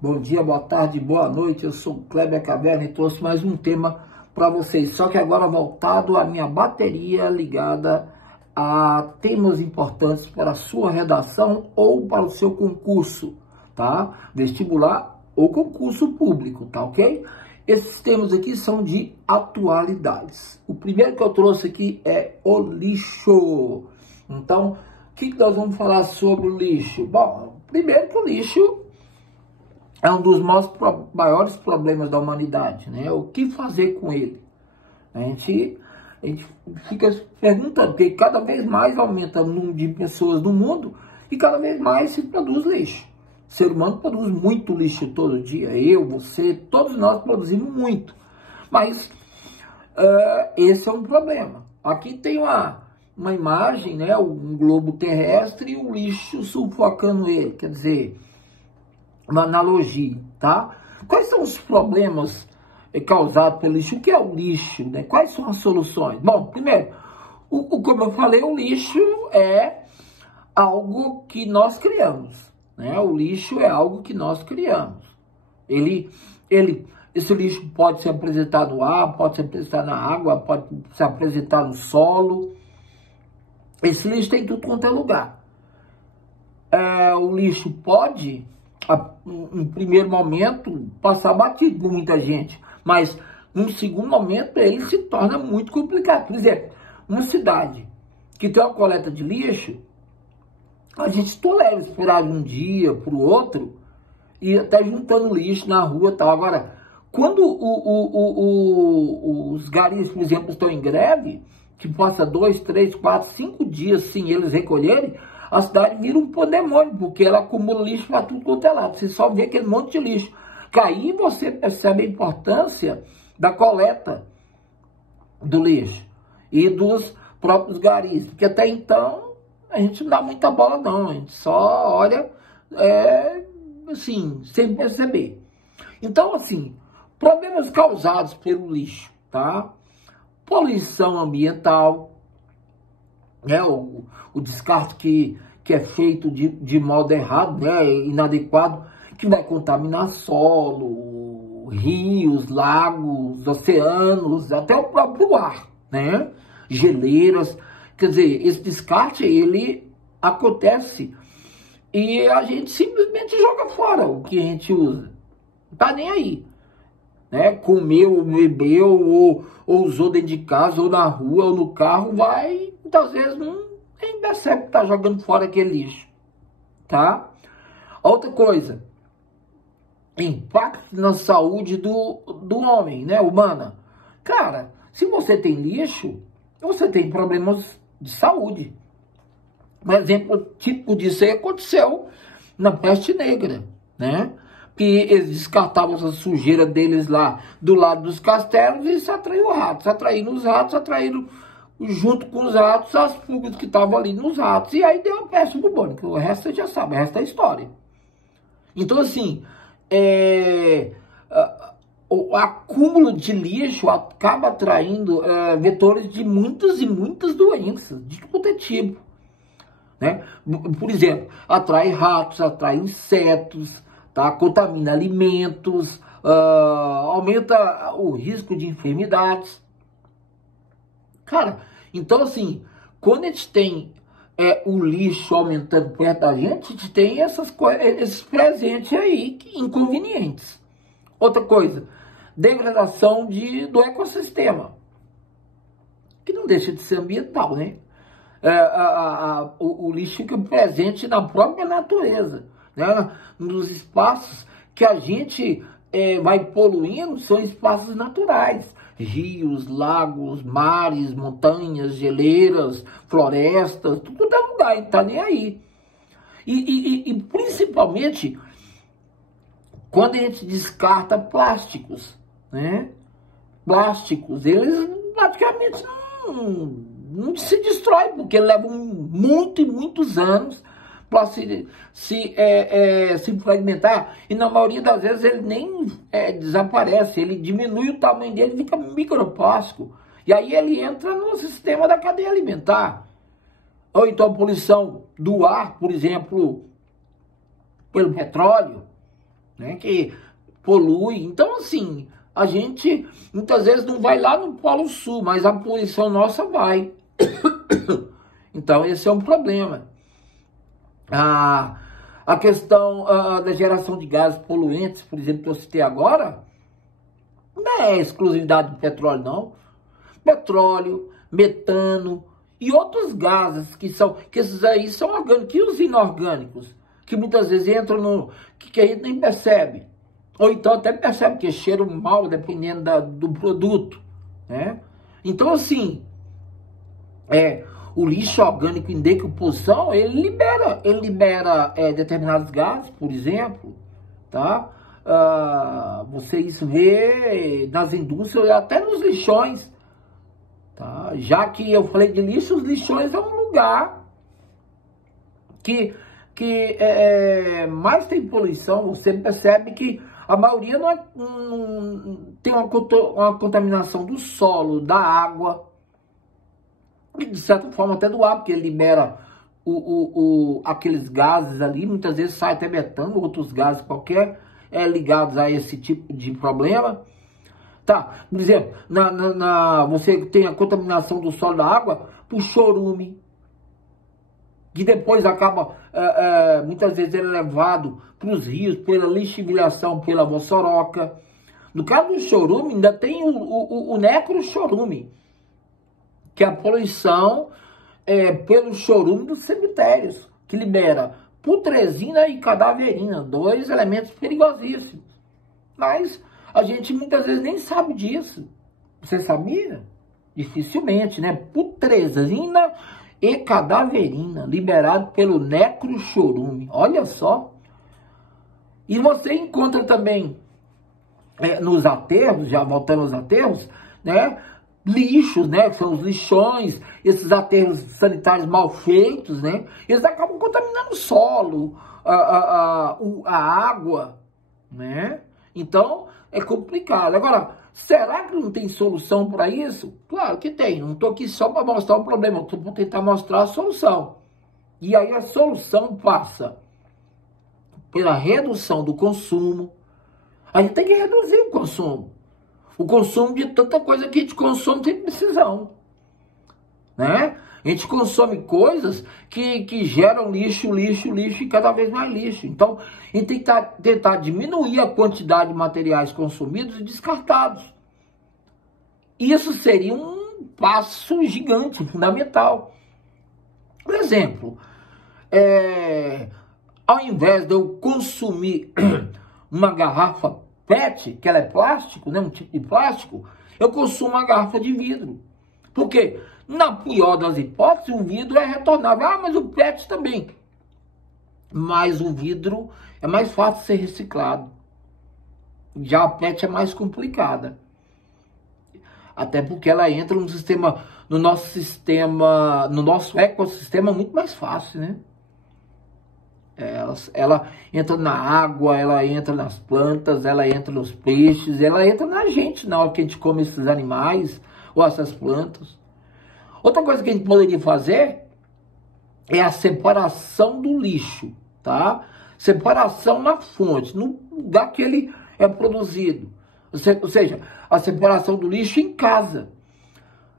Bom dia, boa tarde, boa noite. Eu sou o Kleber Caverna e trouxe mais um tema para vocês. Só que agora voltado à minha bateria ligada a temas importantes para a sua redação ou para o seu concurso, tá? Vestibular ou concurso público, tá ok? Esses temas aqui são de atualidades. O primeiro que eu trouxe aqui é o lixo. Então, o que nós vamos falar sobre o lixo? Bom, primeiro que o lixo é um dos maiores problemas da humanidade, né? O que fazer com ele? A gente fica perguntando, porque cada vez mais aumenta o número de pessoas no mundo e cada vez mais se produz lixo. O ser humano produz muito lixo todo dia. Eu, você, todos nós produzimos muito. Mas esse é um problema. Aqui tem uma imagem, né? Um globo terrestre e o lixo sufocando ele. Quer dizer, uma analogia, tá? Quais são os problemas causados pelo lixo? O que é o lixo, né? Quais são as soluções? Bom, primeiro, como eu falei, o lixo é algo que nós criamos, né? O lixo é algo que nós criamos. Esse lixo pode se apresentar no ar, pode se apresentar na água, pode se apresentar no solo. Esse lixo tem tudo quanto é lugar. O lixo pode, em primeiro momento, passar batido por muita gente, mas num segundo momento ele se torna muito complicado. Por exemplo, uma cidade que tem uma coleta de lixo, a gente tolera esperar um dia para o outro e até juntando lixo na rua e tal. Agora, quando os garis, por exemplo, estão em greve, que passa 2, 3, 4, 5 dias sem eles recolherem, a cidade vira um pandemônio, porque ela acumula lixo para tudo quanto é lado. Você só vê aquele monte de lixo. Aí você percebe a importância da coleta do lixo e dos próprios garis. Porque até então a gente não dá muita bola não, a gente só olha assim, sem perceber. Então, assim, problemas causados pelo lixo, tá? Poluição ambiental, né? O descarte que é feito de modo errado, né? Inadequado, que vai contaminar solo, rios, lagos, oceanos, até o próprio ar, né? Geleiras. Quer dizer, esse descarte, ele acontece e a gente simplesmente joga fora o que a gente usa. Não tá nem aí, né? Comeu, bebeu, ou usou dentro de casa, ou na rua, ou no carro, vai, muitas vezes não nem percebe que tá jogando fora aquele lixo, tá? Outra coisa, impacto na saúde do homem, né, humana. Cara, se você tem lixo, você tem problemas de saúde. Um exemplo típico disso aí aconteceu na peste negra, né? Que eles descartavam essa sujeira deles lá do lado dos castelos e isso atraiu ratos. Atraíram os ratos, atraíram junto com os ratos as pulgas que estavam ali nos ratos. E aí deu a peste bubônica. O resto você já sabe, o resto é história. Então, assim, o acúmulo de lixo acaba atraindo vetores de muitas e muitas doenças, de todo tipo, né? Por exemplo, atrai ratos, atrai insetos, tá? Contamina alimentos, aumenta o risco de enfermidades. Cara, então assim, quando a gente tem o lixo aumentando perto da gente, a gente tem esses presentes aí, inconvenientes. Outra coisa, degradação do ecossistema, que não deixa de ser ambiental, né? O lixo fica presente na própria natureza, né? Nos espaços que a gente vai poluindo, são espaços naturais. Rios, lagos, mares, montanhas, geleiras, florestas, tudo é lugar, não tá nem aí. E principalmente quando a gente descarta plásticos, né? Plásticos, eles praticamente não se destroem, porque levam muitos anos para se fragmentar, e na maioria das vezes ele nem desaparece, ele diminui o tamanho dele, fica microplástico, e aí ele entra no sistema da cadeia alimentar. Ou então a poluição do ar, por exemplo, pelo petróleo, né, que polui. Então, assim, a gente muitas vezes não vai lá no Polo Sul, mas a poluição nossa vai. Então, esse é um problema. A questão da geração de gases poluentes, por exemplo, que eu citei agora, não é exclusividade do petróleo, não. Petróleo, metano e outros gases que esses aí são orgânicos. E os inorgânicos, que muitas vezes entram no... que a gente nem percebe. Ou então até percebe que cheiro mal, dependendo do produto, né? Então, assim, o lixo orgânico em decomposição, ele libera determinados gases, por exemplo, tá? Você isso vê nas indústrias, até nos lixões, tá? Já que eu falei de lixo, os lixões é um lugar que mais tem poluição. Você percebe que a maioria não tem uma contaminação do solo, da água, e de certa forma até do ar, porque ele libera aqueles gases ali, muitas vezes sai até metano, outros gases qualquer, ligados a esse tipo de problema. Tá, por exemplo, você tem a contaminação do solo, da água, por chorume, que depois acaba, muitas vezes ele é levado para os rios, pela lixiviação, pela moçoroca. No caso do chorume, ainda tem o necrochorume, que é a poluição pelo chorume dos cemitérios, que libera putrescina e cadaverina, 2 elementos perigosíssimos. Mas a gente muitas vezes nem sabe disso. Você sabia? Dificilmente, né? Putresina e cadaverina, liberado pelo necrochorume. Olha só. E você encontra também nos aterros, já voltando aos aterros, né? Lixos, né? Que são os lixões, esses aterros sanitários mal feitos, né? Eles acabam contaminando o solo, a água, né? Então, é complicado. Agora, será que não tem solução para isso? Claro que tem. Não estou aqui só para mostrar o problema, estou para tentar mostrar a solução. E aí a solução passa pela redução do consumo. A gente tem que reduzir o consumo. O consumo de tanta coisa que a gente consome sem precisão, né? A gente consome coisas que geram lixo e cada vez mais lixo. Então, a gente tem que tentar diminuir a quantidade de materiais consumidos e descartados. Isso seria um passo gigante, fundamental. Por exemplo, ao invés de eu consumir uma garrafa PET, que ela é plástico, né, um tipo de plástico, eu consumo uma garrafa de vidro. Por quê? Na pior das hipóteses, o vidro é retornável. Mas o PET também. Mas o vidro é mais fácil de ser reciclado. Já a PET é mais complicada. Até porque ela entra no nosso ecossistema muito mais fácil, né? Ela entra na água, ela entra nas plantas, ela entra nos peixes, ela entra na gente na hora que a gente come esses animais ou essas plantas. Outra coisa que a gente poderia fazer é a separação do lixo, tá? Separação na fonte, no lugar que ele é produzido. Ou seja, a separação do lixo em casa.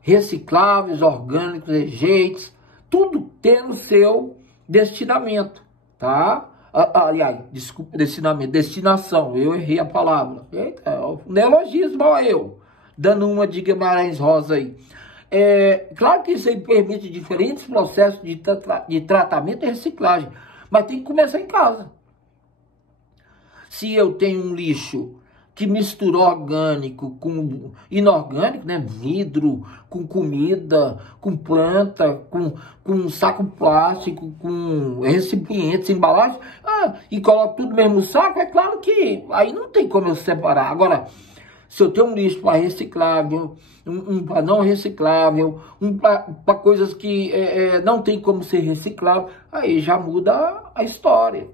Recicláveis, orgânicos, rejeitos, tudo tendo seu destinamento, tá? Aliás, desculpa, destinação, eu errei a palavra. Eita, neologismo, ó, eu, dando uma de Guimarães Rosa aí. Claro que isso aí permite diferentes processos de tratamento e reciclagem, mas tem que começar em casa. Se eu tenho um lixo que mistura orgânico com inorgânico, né? Vidro, com comida, com planta, com saco plástico, com recipientes, embalagens, e coloca tudo no mesmo saco, é claro que aí não tem como eu separar. Agora, se eu tenho um lixo para reciclável, um para não reciclável, para coisas que não tem como ser reciclável, aí já muda a história.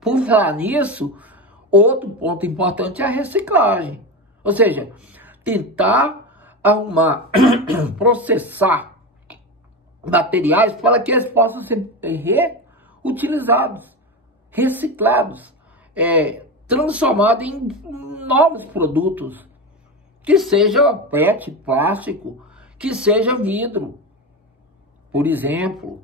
Por falar nisso, outro ponto importante é a reciclagem. Ou seja, tentar arrumar, processar materiais para que eles possam ser reutilizados, reciclados. transformado em novos produtos, que seja PET, plástico, que seja vidro, por exemplo,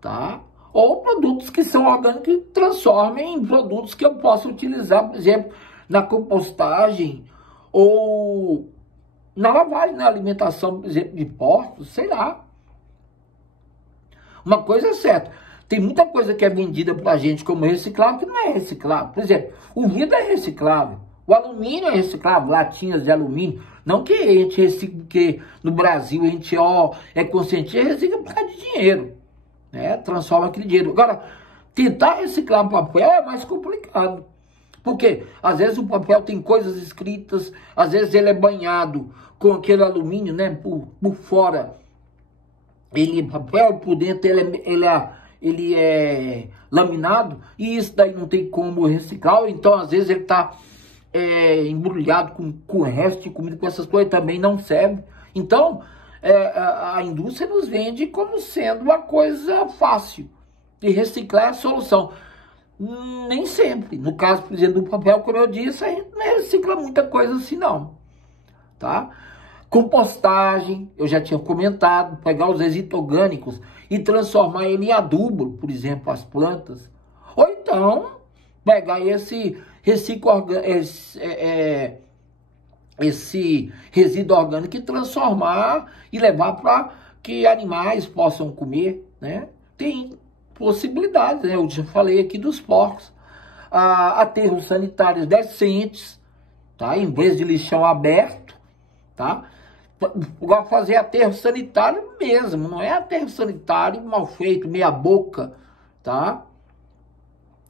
tá? Ou produtos que são orgânicos que transformem em produtos que eu possa utilizar, por exemplo, na compostagem ou na lavagem, na alimentação, por exemplo, de porcos, sei lá. Uma coisa é certa, tem muita coisa que é vendida pra gente como reciclável que não é reciclável. Por exemplo, o vidro é reciclável, o alumínio é reciclável, latinhas de alumínio. Não que a gente recicla, porque no Brasil a gente é consciente, recicla por causa de dinheiro, né? Transforma aquele dinheiro. Agora, tentar reciclar o papel é mais complicado. Porque às vezes o papel tem coisas escritas, às vezes ele é banhado com aquele alumínio, né? Por fora ele é papel, por dentro ele é laminado, e isso daí não tem como reciclar. Então às vezes ele está embrulhado com o resto de comida, com essas coisas, também não serve. Então a indústria nos vende como sendo uma coisa fácil, e reciclar é a solução. Nem sempre. No caso, por exemplo, do papel, como eu disse, a gente não recicla muita coisa assim não, tá? Compostagem, eu já tinha comentado, pegar os resíduos orgânicos e transformar ele em adubo, por exemplo, as plantas. Ou então, pegar esse resíduo orgânico e transformar e levar para que animais possam comer, né? Tem possibilidades, né? Eu já falei aqui dos porcos. Aterros sanitários decentes, tá? Em vez de lixão aberto, tá? Fazer aterro sanitário mesmo, não é aterro sanitário mal feito, meia boca, tá?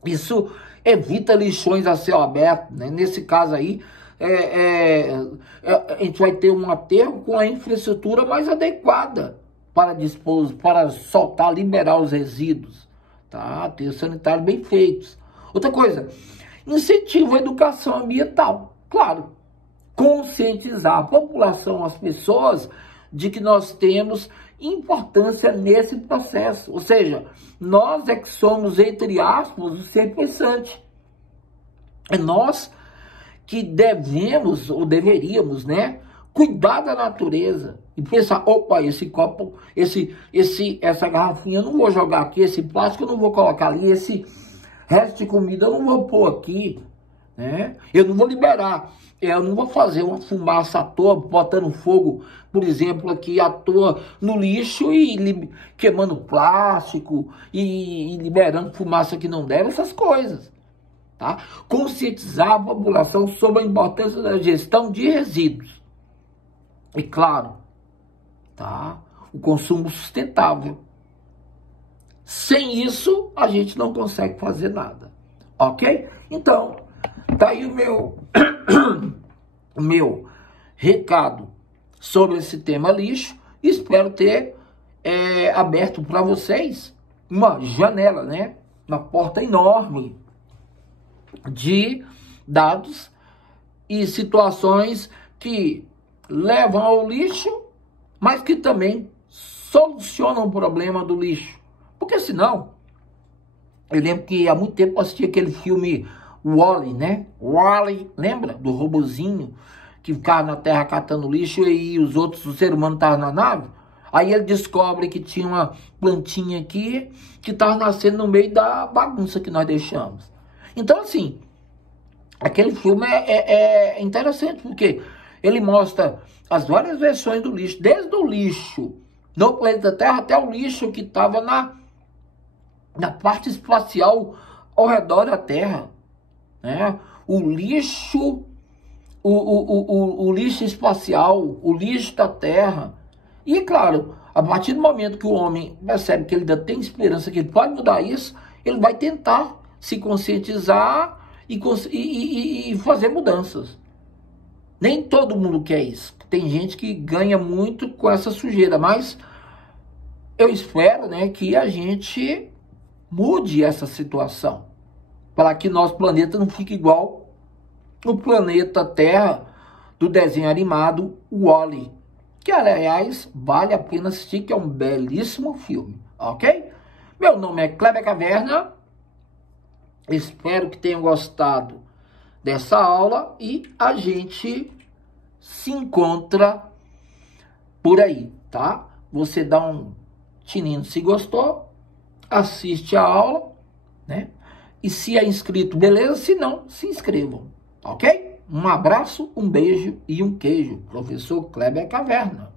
Isso evita lixões a céu aberto, né? Nesse caso aí, a gente vai ter um aterro com a infraestrutura mais adequada para dispor, para soltar, liberar os resíduos, tá? Aterros sanitários bem feitos. Outra coisa, incentivo à educação ambiental, claro. Conscientizar a população, as pessoas, de que nós temos importância nesse processo. Ou seja, nós é que somos, entre aspas, o ser pensante. É nós que devemos, ou deveríamos, né, cuidar da natureza. E pensar, opa, esse copo, essa garrafinha eu não vou jogar aqui, esse plástico eu não vou colocar ali, esse resto de comida eu não vou pôr aqui, né? Eu não vou liberar. Eu não vou fazer uma fumaça à toa, botando fogo, por exemplo, aqui à toa no lixo e queimando plástico e liberando fumaça que não deve, essas coisas, tá? Conscientizar a população sobre a importância da gestão de resíduos. E claro, tá? O consumo sustentável. Sem isso, a gente não consegue fazer nada, ok? Então, tá aí o meu recado sobre esse tema lixo. Espero ter aberto para vocês uma janela, né? Uma porta enorme de dados e situações que levam ao lixo, mas que também solucionam o problema do lixo. Porque senão, eu lembro que há muito tempo eu assisti aquele filme Wall-E, né? Wall-E, lembra? Do robozinho que ficava na terra catando lixo e os seres humanos estavam na nave. Aí ele descobre que tinha uma plantinha aqui que estava nascendo no meio da bagunça que nós deixamos. Então, assim, aquele filme é interessante porque ele mostra as várias versões do lixo, desde o lixo no planeta Terra até o lixo que estava na parte espacial ao redor da Terra, né? O lixo, o lixo espacial, o lixo da Terra. E claro, a partir do momento que o homem percebe que ele ainda tem esperança que ele pode mudar isso, ele vai tentar se conscientizar e fazer mudanças. Nem todo mundo quer isso. Tem gente que ganha muito com essa sujeira, mas eu espero, né, que a gente mude essa situação, para que nosso planeta não fique igual o planeta Terra do desenho animado Wall-E, que aliás vale a pena assistir, que é um belíssimo filme, ok? Meu nome é Kleber Caverna Espero que tenham gostado dessa aula e a gente se encontra por aí, tá? Você dá um tininho se gostou, assiste a aula, né? E se é inscrito, beleza? Se não, se inscrevam, ok? Um abraço, um beijo e um queijo. Professor Kleber Caverna.